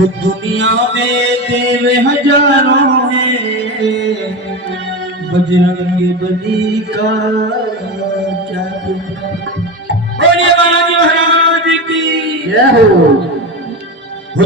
दुनिया में देव हजारों हैं, बजरंग बली का क्या कहना। बोलिए बालाजी महाराज की जय हो।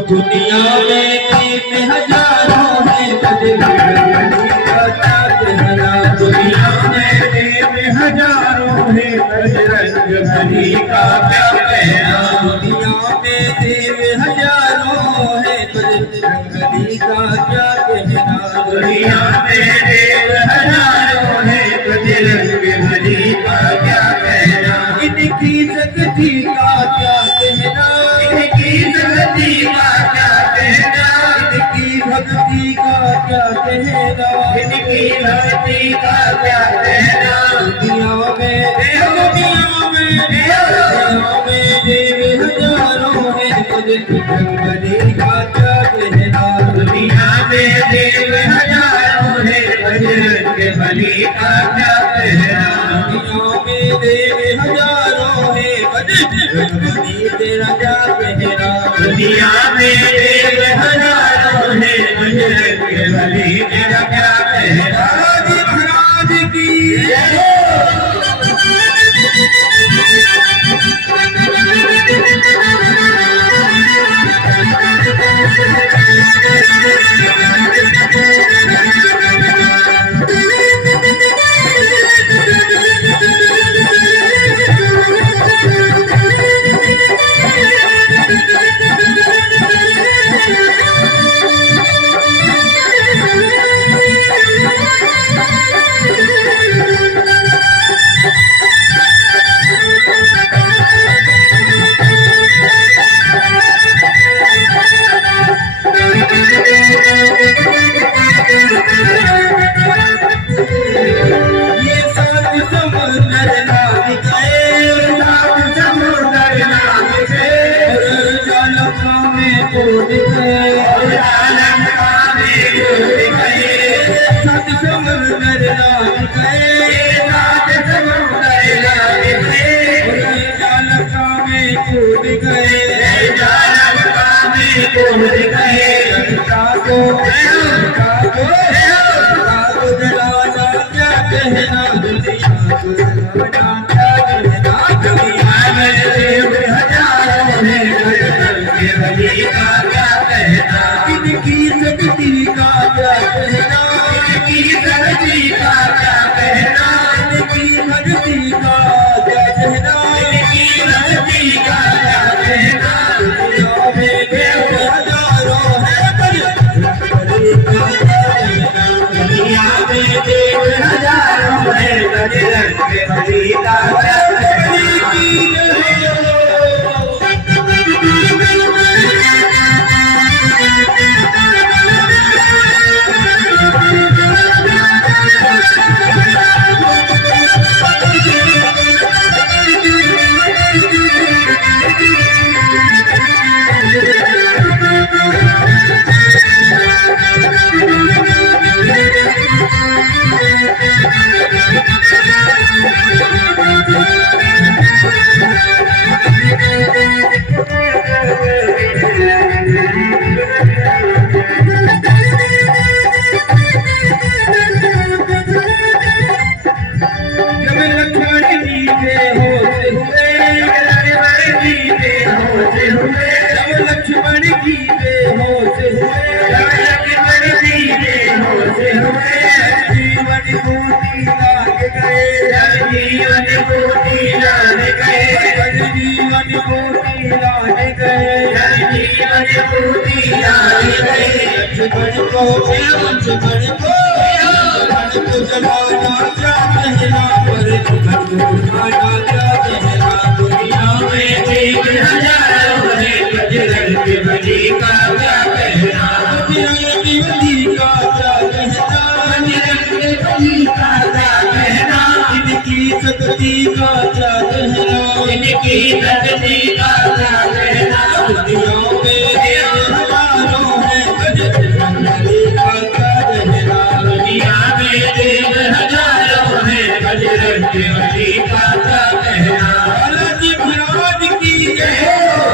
दुनिया में देव हजारों हैं, बजरंग बली का क्या कहना। दुनिया में देव हजारों हैं, बजरंग बली का क्या कहना। दुनिया में देव हजारों हैं, बजरंग बली का क्या कहना। दुनिया में देव हजारों हैं, बजरंग बली का क्या कहना। इनकी शक्ति का क्या कहना। इनकी शक्ति का क्या कहना। इनकी भक्ति का क्या कहना। इनकी भक्ति का क्या कहना। दुनिया में देव हजारों हैं, बजरंग बली का क्या कहना। दुनिया में देव हजारों हैं, बजरंग बली का क्या कहना। दुनिया में देव हजारों हैं, बजरंग बली तेरा क्या कहना। दुनिया में देव हजारों हैं, बजरंग बली तेरा क्या कहना। महाराज की जय हो। बालाजी महाराज की जय हो।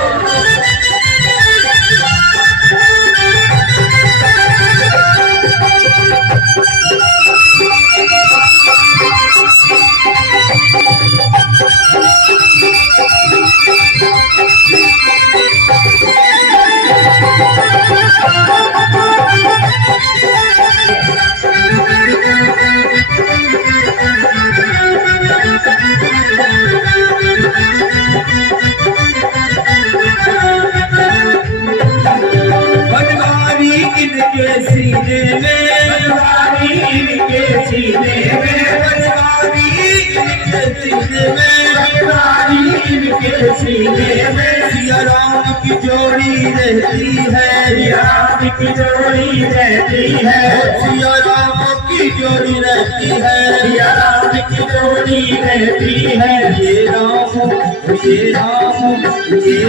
सीने में सिया राम की जोड़ी रहती है, सिया राम की जोड़ी रहती है, सिया राम की जोड़ी रहती है, सिया राम की जोड़ी रहती है। ये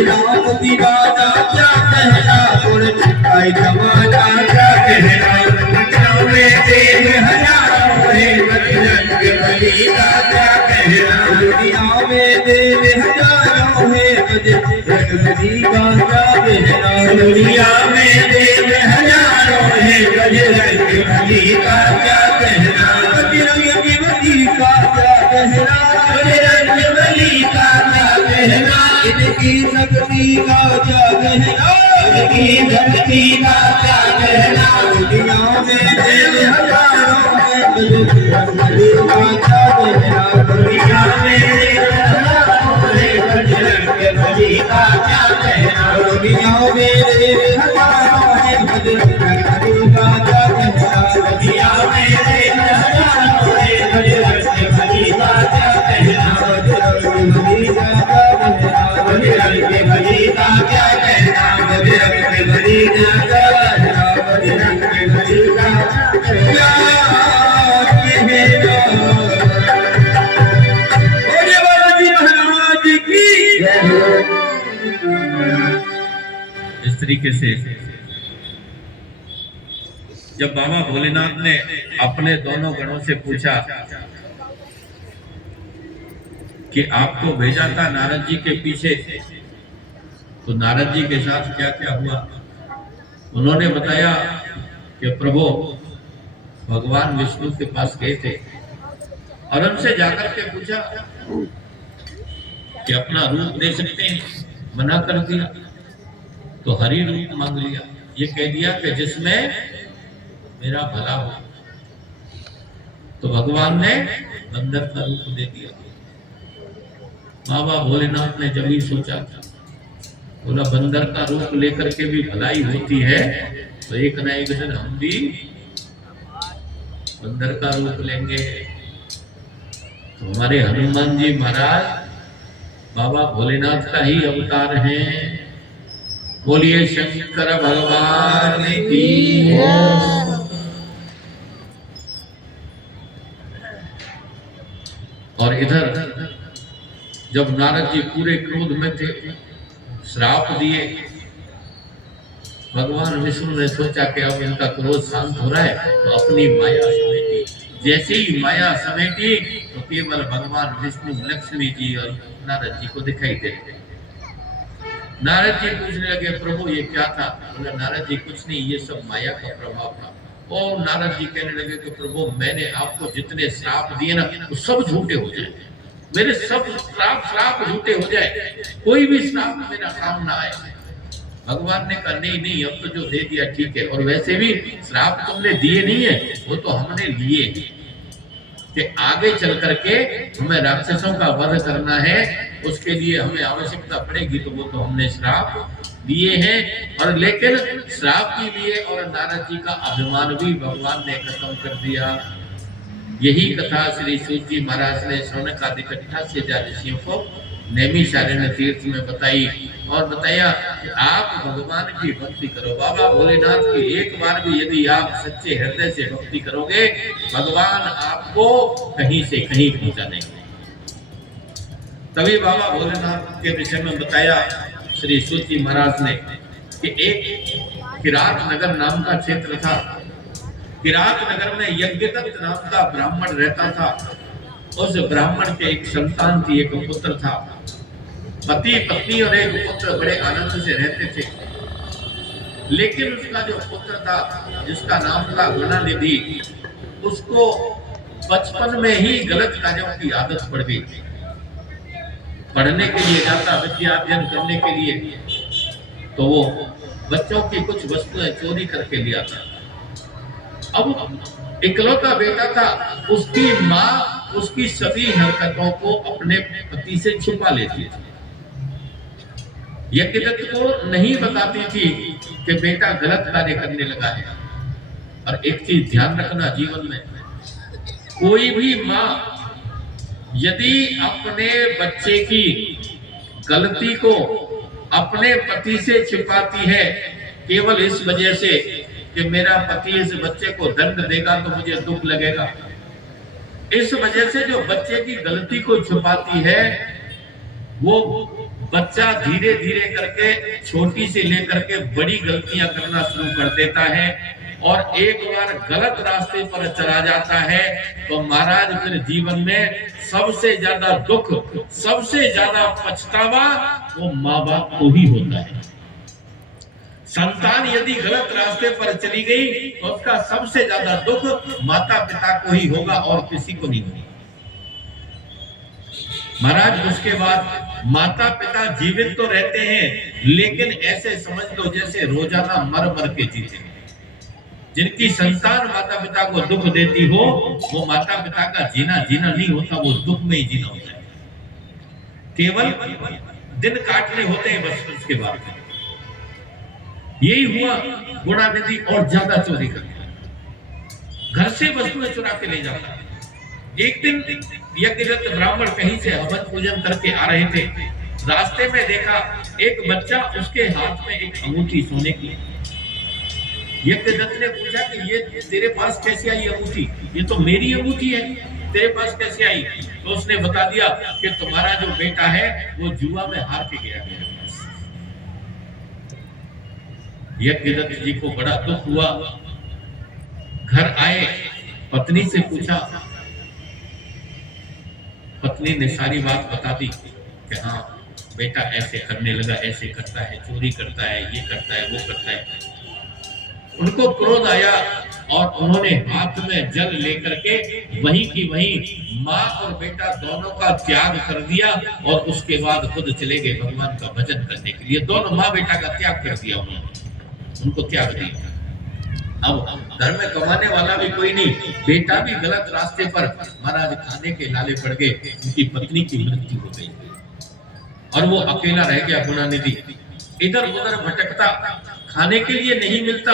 राम दीवाना क्या कहना, गुण आई जमाना क्या कहना, देव हजारों है बजरंग बली का क्या कहना, दुनिया में देव हजारों है बजरंग बली का क्या कहना, दुनिया में देव हजारों है बजरंग बली का क्या कहना, बजरंग बली का क्या कहना, बजरंग बली का क्या कहना, इनकी शक्ति का क्या कहना, इनकी शक्ति का क्या कहना, दुनिया में देव हजारों है बजरंग बली का क्या कहना, दुनिया में देव हजारों है बजरंग बली का क्या कहना, दुनिया में देव हजारों है बजरंग बली का क्या कहना, दुनिया में देव हजारों है बजरंग बली का क्या कहना, बजरंग बली का क्या कहना, बजरंग बली का क्या कहना, बजरंग बली का क्या कहना, बजरंग बली का क्या कहना। बोलिए बालाजी महाराज की जय। इस तरीके से जब बाबा भोलेनाथ ने अपने दोनों गणों से पूछा कि आपको भेजा था नारद जी के पीछे, तो नारद जी के साथ क्या क्या हुआ, उन्होंने बताया कि प्रभु भगवान विष्णु के पास गए थे और उनसे जाकर के पूछा कि अपना रूप दे सकते हैं, मना कर दिया, तो हरि रूप मांग लिया, ये कह दिया कि जिसमें मेरा भला हो, तो भगवान ने बंदर का रूप दे दिया। बाबा भोलेनाथ ने जब ही सोचा, बोला बंदर का रूप लेकर के भी भलाई होती है, तो एक न एक दिन हम भी बंदर का रूप लेंगे। तो हमारे हनुमान जी महाराज बाबा भोलेनाथ का ही अवतार हैं। बोलिए शंकर भगवान की। और इधर जब नारद जी पूरे क्रोध में थे, श्राप दिए, भगवान विष्णु ने सोचा कि अब इनका क्रोध शांत हो रहा है, तो अपनी माया समेटी। जैसे ही माया समेटी तो केवल भगवान विष्णु, लक्ष्मी जी और नारद जी को दिखाई दे। नारद जी पूछने लगे, प्रभु ये क्या था? बोला नारद जी कुछ नहीं, ये सब माया का प्रभाव था। और नारद जी कहने लगे कि प्रभु मैंने आपको जितने श्राप दिए ना, वो सब झूठे हो जाए, मेरे सब श्राप झूठे हो जाए, कोई भी श्राप मेरा काम ना आए। भगवान ने कहा नहीं नहीं, अब तो जो दे दिया ठीक है, और वैसे भी श्राप तुमने दिए नहीं है, वो तो हमने लिए कि आगे चल करके हमें राक्षसों का वध करना है, उसके लिए हमें आवश्यकता पड़ेगी, तो वो तो हमने श्राप दिए हैं। और लेकिन श्राप भी लिए और नारद जी का अभिमान भी भगवान ने खत्म कर दिया। यही कथा श्री सूत जी महाराज ने शौनकादिक 88,000 ऋषियों को नैमिषारण्य तीर्थ में बताई और बताया कि आप भगवान की भक्ति करो। बाबा भोलेनाथ की एक बार भी यदि आप सच्चे हृदय से भक्ति करोगे, भगवान आपको कहीं से कहीं पहुंचा देंगे। तभी बाबा भोलेनाथ के विषय में बताया श्री सूत जी महाराज ने कि एक किरात नगर नाम का क्षेत्र था। किरात नगर में यज्ञदत्त नाम का ब्राह्मण रहता था। उस ब्राह्मण के एक संतान थी, एक पुत्र था। पति पत्नी और एक पुत्र बड़े आनंद से रहते थे। लेकिन उसका जो पुत्र था, जिसका नाम था गुणानिधि, उसको बचपन में ही गलत कार्यों की आदत पड़ गई। पढ़ने के लिए जाता, विद्या अध्ययन करने के लिए, तो वो बच्चों की कुछ वस्तुएं चोरी करके ले आता। अब इकलौता बेटा था, उसकी माँ उसकी सभी हरकतों को अपने पति से छुपा लेती थी। यज्ञदत्त को नहीं बताती थी कि बेटा गलत कार्य करने लगा है। और एक चीज ध्यान रखना जीवन में, कोई भी माँ यदि अपने बच्चे की गलती को अपने पति से छिपाती है केवल इस वजह से कि मेरा पति इस बच्चे को दंड देगा तो मुझे दुख लगेगा। इस वजह से जो बच्चे की गलती को छुपाती है वो बच्चा धीरे धीरे करके छोटी से लेकर के बड़ी गलतियां करना शुरू कर देता है और एक बार गलत रास्ते पर चला जाता है तो महाराज फिर जीवन में सबसे ज्यादा दुख, सबसे ज्यादा पछतावा वो माँ बाप को ही होता है। संतान यदि गलत रास्ते पर चली गई तो उसका सबसे ज्यादा दुख माता पिता को ही होगा और किसी को नहीं होगा। महाराज उसके बाद माता पिता जीवित तो रहते हैं लेकिन ऐसे समझ लो जैसे रोजाना मर मर के जीते हैं। जिनकी संतान माता पिता को दुख देती हो वो माता पिता का जीना नहीं होता, वो दुख में ही जीना होता है। केवल दिन काटने होते हैं बस, उसके बाद यही हुआ। गुणानिधि और ज्यादा चोरी करता, घर से वस्तुएं चुरा के ले जाता। एक दिन यज्ञदत्त ब्राह्मण कहीं से हवन पूजन करके आ रहे थे, रास्ते में देखा एक बच्चा, उसके हाथ में एक अंगूठी सोने की। यज्ञदत्त ने पूछा कि ये तेरे पास कैसे आई अंगूठी? ये तो मेरी अंगूठी है, तेरे पास कैसे आई? तो उसने बता दिया कि तुम्हारा जो बेटा है वो जुआ में हार के गया है। यज्ञदत्त जी को बड़ा दुख हुआ, घर आए, पत्नी से पूछा, पत्नी ने सारी बात बता दी कि हाँ बेटा ऐसे करने लगा, ऐसे करता है, चोरी करता है, ये करता है, वो करता है। उनको क्रोध आया और उन्होंने हाथ में जल लेकर के वहीं की वहीं माँ और बेटा दोनों का त्याग कर दिया और उसके बाद खुद चले गए भगवान का भजन करने के लिए। दोनों माँ बेटा का त्याग कर दिया उन्होंने, उनको त्याग दिया। अब घर में कमाने वाला भी कोई नहीं, बेटा भी गलत रास्ते पर महाराज खाने के लाले पड़ गए, उनकी पत्नी की मृत्यु हो गई और वो अकेला रह गया गुणानिधि। इधर उधर भटकता, खाने के लिए नहीं मिलता,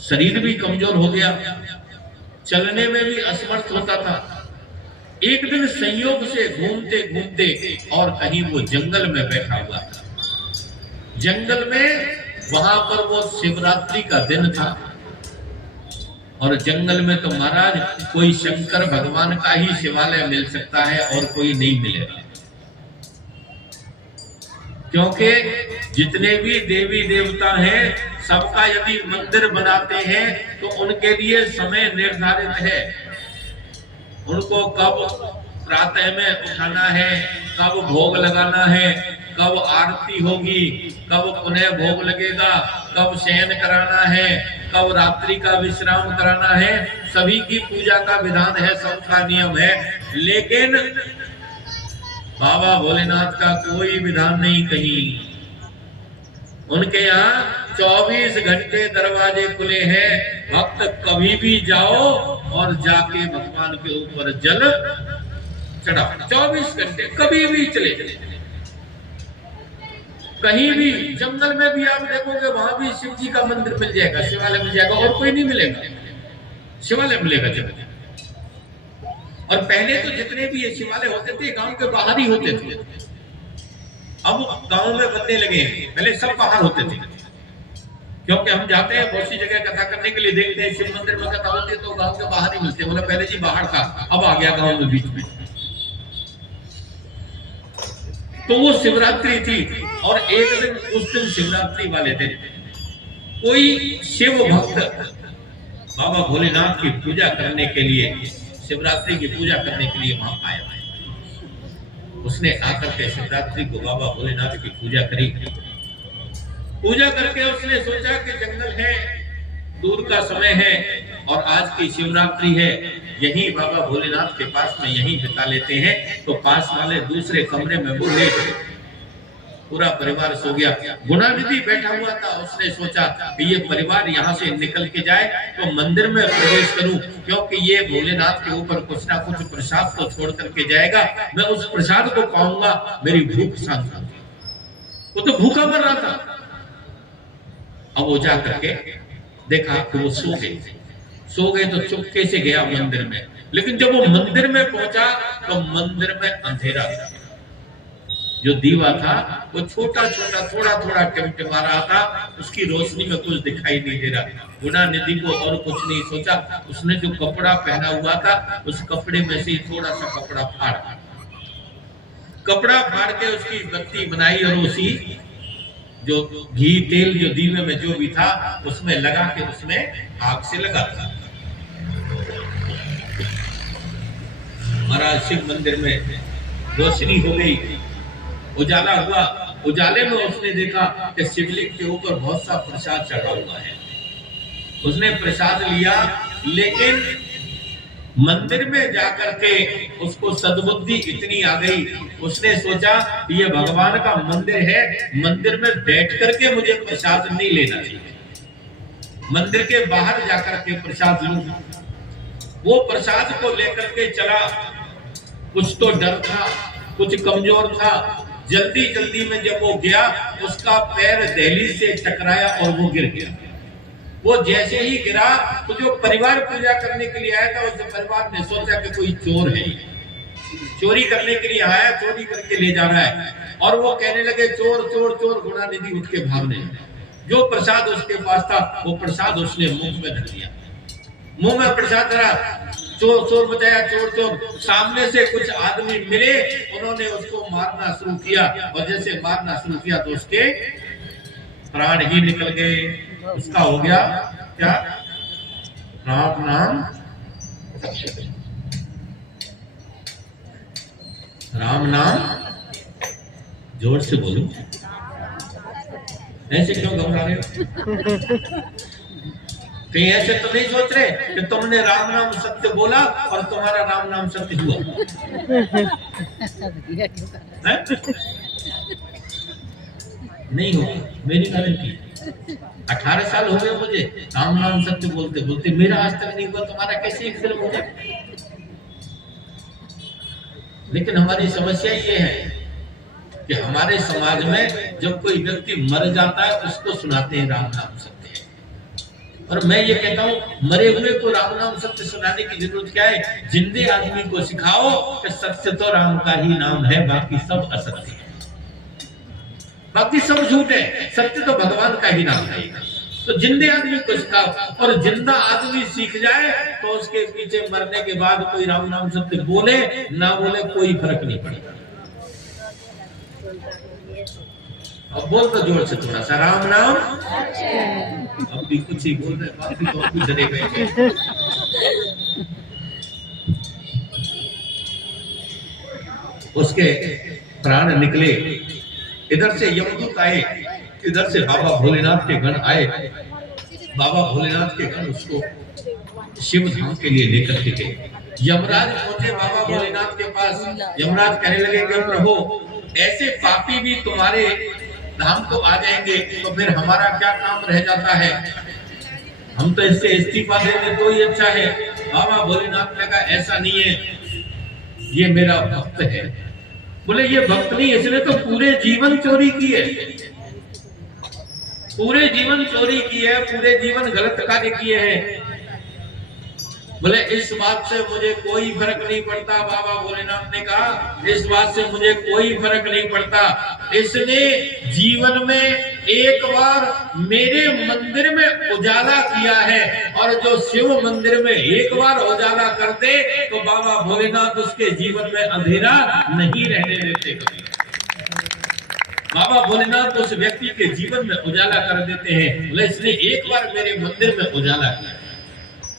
शरीर भी कमजोर हो गया, चलने में भी असमर्थ होता था। एक दिन संयोग से घूमते घूमते और कहीं वो जंगल में बैठा हुआ था। जंगल में वहां पर वो शिवरात्रि का दिन था और जंगल में तो महाराज कोई शंकर भगवान का ही शिवालय मिल सकता है और कोई नहीं मिलेगा, क्योंकि जितने भी देवी देवता हैं सबका यदि मंदिर बनाते हैं तो उनके लिए समय निर्धारित है। उनको कब प्रातः में उठाना है, कब भोग लगाना है, कब आरती होगी, कब पुनः भोग लगेगा, कब शयन कराना है, कब रात्रि का विश्राम कराना है, सभी की पूजा का विधान है, सबका नियम है। लेकिन बाबा भोलेनाथ का कोई विधान नहीं कहीं। उनके यहाँ 24 घंटे दरवाजे खुले हैं, भक्त कभी भी जाओ और जाके भगवान के ऊपर जल चढ़ाओ। 24 घंटे कभी भी चले चले कहीं भी। जंगल में भी आप देखोगे वहां भी शिव जी का मंदिर मिल जाएगा, शिवालय मिल जाएगा और कोई नहीं मिलेगा, शिवालय मिलेगा जगह। और पहले तो जितने भी ये शिवालय होते थे गांव के बाहर ही होते थे, अब गांव में बनने लगे। पहले सब बाहर होते थे, क्योंकि हम जाते हैं बहुत सी जगह कथा करने के लिए, देखते हैं शिव मंदिर में कथा होती है तो गांव के बाहर ही मिलते। बोला पहले जी बाहर था, अब आ गया गांव में बीच में। तो वो शिवरात्रि थी और एक दिन, उस दिन शिवरात्रि वाले दिन कोई शिव भक्त बाबा भोलेनाथ की पूजा करने के लिए, शिवरात्रि की पूजा करने के लिए वहां आया। उसने आकर के शिवरात्रि को बाबा भोलेनाथ की पूजा करी। पूजा करके उसने सोचा कि जंगल है, दूर का समय है और आज की शिवरात्रि है, यही बाबा भोलेनाथ के पास में यही बिता लेते हैं। तो पास वाले दूसरे कमरे में वो लेट गए, पूरा परिवार सो गया। गुणानिधि बैठा हुआ था, उसने सोचा कि ये परिवार यहाँ से निकल के जाए तो मंदिर में प्रवेश करूं, क्योंकि ये भोलेनाथ के ऊपर कुछ ना कुछ प्रसाद तो छोड़ करके जाएगा, मैं उस प्रसाद को पाऊंगा, मेरी भूख शांत होगी। वो तो भूखा मर रहा था। अब वो जा करके देखा कि वो सो गए तो चुपके से गया मंदिर में। लेकिन जब वो मंदिर में पहुंचा तो मंदिर में अंधेरा था। जो दीवा था वो छोटा छोटा थोड़ा थोड़ा टिमटिमा रहा था, उसकी रोशनी में कुछ दिखाई नहीं दे रहा। गुणा निधि को और कुछ नहीं सोचा, उसने जो कपड़ा पहना हुआ था उस कपड़े में से थोड़ा सा कपड़ा फाड़ के उसकी बत्ती बनाई और उसी जो घी तेल जो दीवे में जो भी था उसमें लगा के उसमें आग से लगा था। महाराज शिव मंदिर में रोशनी हो गई, उजाला हुआ। उजाले में उसने देखा कि शिवलिंग के ऊपर बहुत सा प्रसाद चढ़ा हुआ है। उसने प्रसाद लिया, लेकिन मंदिर में जाकर के उसको सद्बुद्धि इतनी आ गई, उसने सोचा ये भगवान का मंदिर है, मंदिर में बैठ करके मुझे प्रसाद नहीं लेना चाहिए, मंदिर के बाहर जाकर के प्रसाद लूं। वो प्रसाद को लेकर के चला, कुछ तो डर था, कुछ कमजोर था। जल्दी जल्दी में जब वो गया, उसका पैर दहलीज से टकराया और वो गिर गया। वो जैसे ही गिरा तो जो परिवार पूजा करने के लिए आया था, उस परिवार ने सोचा कि कोई चोर है, चोरी करने के लिए आया, चोरी करके ले जा रहा है। और वो कहने लगे चोर चोर चोर। गुणानिधि उठ के भागने, जो प्रसाद उसके पास था वो प्रसाद उसने मुंह में धर लिया, मुंह में प्रसाद धरा, चोर चोर बजाया, चोर चोर। सामने से कुछ आदमी मिले, उन्होंने उसको मारना शुरू किया, और जैसे मारना शुरू किया तो उसके प्राण ही निकल गए। उसका हो गया क्या? राम नाम, राम नाम, जोर से बोलो, ऐसे क्यों घबरा रहे हो? कहीं ऐसे तो नहीं सोच रहे कि तुमने राम नाम सत्य बोला और तुम्हारा राम नाम सत्य हुआ? नहीं हो, मेरी गारंटी। 18 साल हो गए मुझे राम नाम सत्य बोलते बोलते, मेरा आज तक नहीं हुआ, तुम्हारा कैसे एक दिन होगा? लेकिन हमारी समस्या ये है कि हमारे समाज में जब कोई व्यक्ति मर जाता है उसको सुनाते हैं राम नाम सत्य। और मैं ये कहता हूँ, मरे हुए को राम नाम सत्य सुनाने की जरूरत क्या है? जिंदे आदमी को सिखाओ कि सत्य तो राम का ही नाम है, बाकी सब असत्य है, बाकी सब झूठ है, सत्य तो भगवान का ही नाम है। तो जिंदे आदमी को सिखाओ, और जिंदा आदमी सीख जाए तो उसके पीछे मरने के बाद कोई राम नाम सत्य बोले ना बोले कोई फर्क नहीं पड़ेगा। अब बोल तो जोर से थोड़ा सा, राम नाम। अब भी कुछ ही बोल रहे, बाकी तो भी डरे गए। उसके प्राण निकले, इधर से यमदूत आए, इधर से बाबा भोलेनाथ के गण आए। बाबा भोलेनाथ के गण उसको शिव धाम के लिए लेकर के गए। यमराज पहुंचे बाबा भोलेनाथ के पास। यमराज कहने लगे कि प्रभु, ऐसे पापी भी तुम्हारे धाम को आ जाएंगे तो फिर हमारा क्या काम रह जाता है? हम तो इससे इस्तीफा दे दें तो ही अच्छा है। बाबा भोलेनाथ ने कहा ऐसा नहीं है, ये मेरा भक्त है। बोले ये भक्त नहीं, इसने तो पूरे जीवन चोरी की है, पूरे जीवन चोरी की है, पूरे जीवन गलत कार्य किए हैं। बोले इस बात से मुझे कोई फर्क नहीं पड़ता। बाबा भोलेनाथ ने कहा इस बात से मुझे कोई फर्क नहीं पड़ता, इसने जीवन में एक बार मेरे मंदिर में उजाला किया है, और जो शिव मंदिर में एक बार उजाला कर दे तो बाबा भोलेनाथ उसके जीवन में अंधेरा नहीं रहने देते। बाबा भोलेनाथ उस व्यक्ति के जीवन में उजाला कर देते हैं। बोले इसने एक बार मेरे मंदिर में उजाला किया,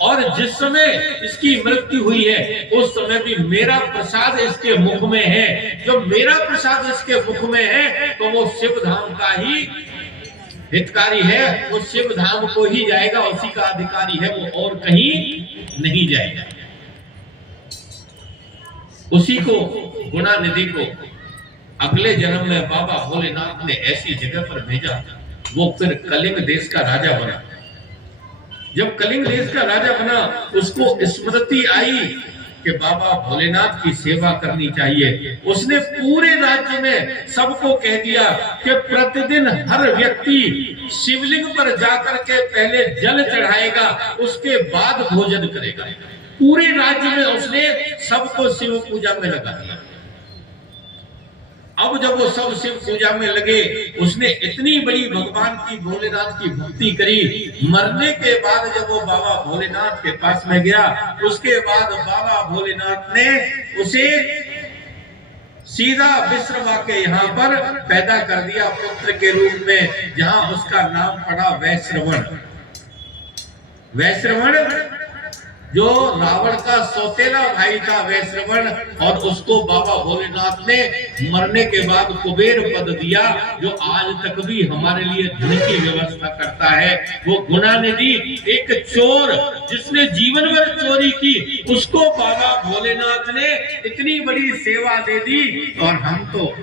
और जिस समय इसकी मृत्यु हुई है उस समय भी मेरा प्रसाद इसके मुख में है। जो मेरा प्रसाद इसके मुख में है तो वो शिव धाम का ही हितकारी है, वो शिव धाम को ही जाएगा, उसी का अधिकारी है, वो और कहीं नहीं जाएगा। उसी को, गुणानिधि को अगले जन्म में बाबा भोलेनाथ ने ऐसी जगह पर भेजा, वो फिर कलिंग देश का राजा बना। जब कलिंग देश का राजा बना, उसको स्मृति आई कि बाबा भोलेनाथ की सेवा करनी चाहिए। उसने पूरे राज्य में सबको कह दिया कि प्रतिदिन हर व्यक्ति शिवलिंग पर जाकर के पहले जल चढ़ाएगा, उसके बाद भोजन करेगा। पूरे राज्य में उसने सबको शिव पूजा में लगा दिया। अब जब वो सब शिव पूजा में लगे, उसने इतनी बड़ी भगवान की भोलेनाथ की भक्ति करी। मरने के बाद जब वो बाबा भोलेनाथ के पास में गया, उसके बाद बाबा भोलेनाथ ने उसे सीधा विश्रवा के यहाँ पर पैदा कर दिया पुत्र के रूप में, जहां उसका नाम पड़ा वैश्रवण। वैश्रवण जो रावण का सौतेला भाई था वैश्रवण, और उसको बाबा भोलेनाथ ने मरने के बाद कुबेर पद दिया, जो आज तक भी हमारे लिए धन की व्यवस्था करता है। वो गुणानिधि एक चोर जिसने जीवन भर चोरी की, उसको बाबा भोलेनाथ ने इतनी बड़ी सेवा दे दी। और हम तो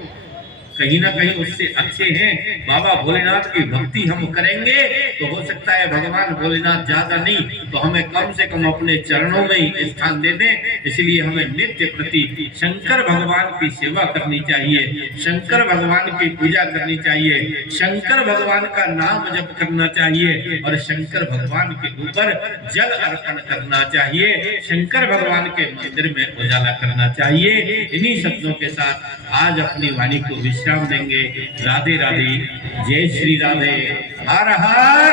कहीं ना कहीं उससे अच्छे हैं। बाबा भोलेनाथ की भक्ति हम करेंगे तो हो सकता है भगवान भोलेनाथ ज्यादा नहीं तो हमें कम से कम अपने चरणों में ही स्थान दे दें। इसलिए हमें नित्य प्रति शंकर भगवान की सेवा करनी चाहिए, शंकर भगवान की पूजा करनी चाहिए, शंकर भगवान का नाम जप करना चाहिए और शंकर भगवान के ऊपर जल अर्पण करना चाहिए, शंकर भगवान के मंदिर में उजाला करना चाहिए। इन्हीं शब्दों के साथ आज अपनी वाणी को विश्राम देंगे। राधे राधे, जय श्री राधे। हर हर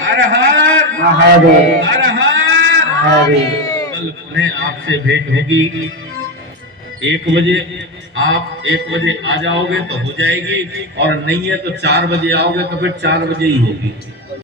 हर हर महादेव हर हर। महादेव। कल पुनः आपसे भेंट होगी 1 बजे। आप 1 बजे आ जाओगे तो हो जाएगी, और नहीं है तो 4 बजे आओगे तो फिर 4 बजे ही होगी।